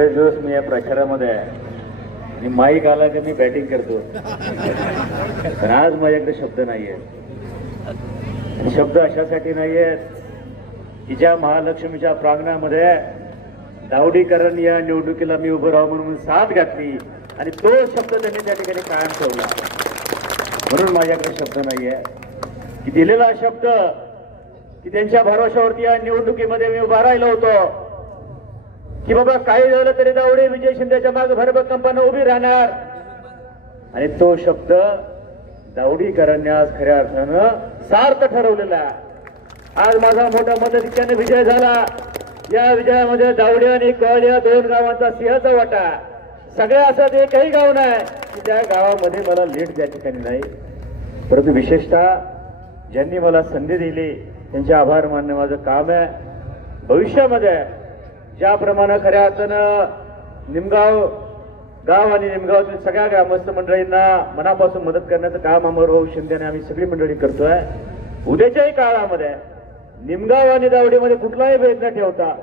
बरेच दिवस मी या प्रचारामध्ये आहे आणि माईक आला की मी बॅटिंग करतो, पण आज माझ्याकडे शब्द नाहीये. शब्द अशासाठी नाहीयेत की ज्या महालक्ष्मीच्या प्रांगणामध्ये दावडीकरण या निवडणुकीला मी उभं राहू म्हणून साथ घातली आणि तो शब्द त्यांनी त्या ठिकाणी कायम ठेवला. म्हणून माझ्याकडे शब्द नाहीये की दिलेला शब्द की त्यांच्या भरोशावरती या निवडणुकीमध्ये मी उभा राहिलो होतो की बाबा काही झालं तरी दावडे विजय शिंदेच्या मागे भरभक्कमपणे उभी राहणार, आणि तो शब्द दावडीकरांनी आज खऱ्या अर्थानं सार्थ ठरवलेला. आज माझा मोठा मताधिक्याने विजय झाला. या विजयामध्ये दावडे आणि कळ या दोन गावांचा सिंहाचा वाटा. सगळ्या असं एकही गाव नाही की त्या गावामध्ये मला लीड त्या ठिकाणी नाही. परंतु विशेषतः ज्यांनी मला संधी दिली त्यांचे आभार मानणे माझं काम आहे. भविष्यामध्ये ज्याप्रमाणे खऱ्या अर्थानं निमगाव गाव आणि निमगावातील सगळ्या ग्रामस्थ मंडळींना मनापासून मदत करण्याचं काम अमरभाऊ शिंदे आणि आम्ही सगळी मंडळी करतोय. उद्याच्याही काळामध्ये निमगाव आणि दावडीमध्ये कुठलाही भेद न ठेवता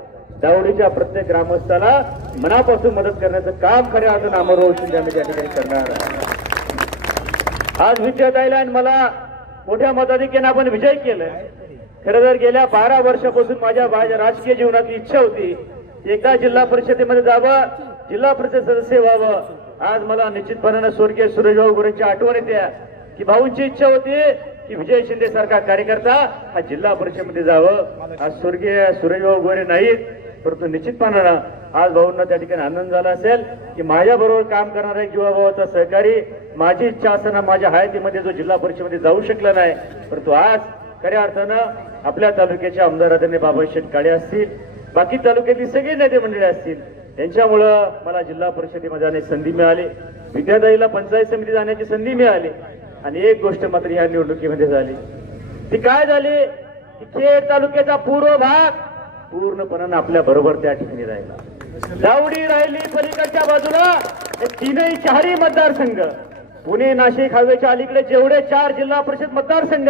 दावडीच्या प्रत्येक ग्रामस्थाला मनापासून मदत करण्याचं काम खऱ्या अर्थानं अमरभाऊ शिंदे आम्ही त्या ठिकाणी करणार आहे. आज विजयताईला आणि मला मोठ्या मताधिक्याने आपण विजय केलाय. खरं तर गेल्या 12 वर्षापासून माझ्या राजकीय जीवनातली इच्छा होती एकदा जिल्हा परिषदेमध्ये जावं, जिल्हा परिषद सदस्य व्हावं. आज मला निश्चितपणाने स्वर्गीय सुरेशभाऊ गोरेंची आठवण येते की भाऊंची इच्छा होती की विजय शिंदे सारखा कार्यकर्ता हा जिल्हा परिषदेमध्ये जावं. आज स्वर्गीय सुरेशभाऊ गोरे नाहीत, परंतु निश्चितपणानं आज भाऊंना त्या ठिकाणी आनंद झाला असेल की माझ्याबरोबर काम करणारा एक जीवाभावाचा सहकारी. माझी इच्छा असताना माझ्या हयातीमध्ये जो जिल्हा परिषदेमध्ये जाऊ शकला नाही, परंतु आज खऱ्या अर्थानं आपल्या तालुक्याचे आमदार आदरणीय बाबासाहेब शेठ काळे असतील, बाकी तालुक्यातली सगळी नेते मंडळी असतील, त्यांच्यामुळं मला जिल्हा परिषदेमध्ये जाण्याची संधी मिळाली. विद्याताईला पंचायत समिती जाण्याची संधी मिळाली. आणि एक गोष्ट मात्र या निवडणुकीमध्ये झाली, ती काय झाली की खेड तालुक्याचा पूर्व भाग पूर्णपणे आपल्या बरोबर त्या ठिकाणी राहिला. दावडी राहिली पलीकडच्या बाजूला. तीनही चारही मतदारसंघ पुणे नाशिक हवेच्या अलीकडे जेवढे 4 जिल्हा परिषद मतदारसंघ,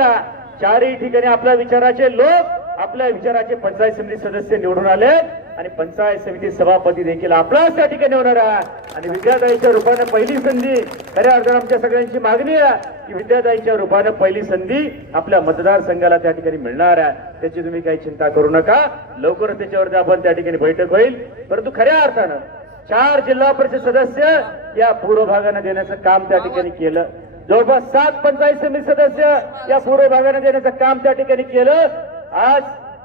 चारही ठिकाणी आपल्या विचाराचे लोक, आपल्या विचाराचे पंचायत समिती सदस्य निवडून आले आणि पंचायत समिती सभापती देखील आपलाच त्या ठिकाणी होणार आहे. आणि विद्याताईच्या रूपाने पहिली संधी, खऱ्या अर्थानं आमच्या सगळ्यांची मागणी आहे की विद्याताईच्या रूपाने पहिली संधी आपल्या मतदारसंघाला त्या ठिकाणी मिळणार आहे. त्याची तुम्ही काही चिंता करू नका. लवकरच त्याच्यावरती आपण त्या ठिकाणी बैठक होईल. परंतु खऱ्या अर्थानं 4 जिल्हा परिषद सदस्य या पूर्व भागाने देण्याचं काम त्या ठिकाणी केलं. जवळपास 7 पंचायत समिती सदस्य या पूर्व भागाने देण्याचं काम त्या ठिकाणी केलं. आज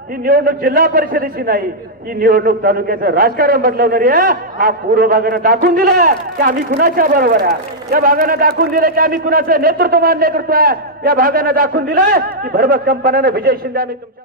ही निवडणूक जिल्हा परिषदेची नाही, ही निवडणूक तालुक्याचं राजकारण बदलवणारी आहे. हा पूर्व भागानं दाखवून दिला की आम्ही कुणाच्या बरोबर आहे. या भागानं दाखवून दिलं की आम्ही कुणाचं नेतृत्व मान्य करतोय. या भागानं दाखवून दिलं की भरभक्कमपणानं विजय शिंदे आम्ही तुमच्या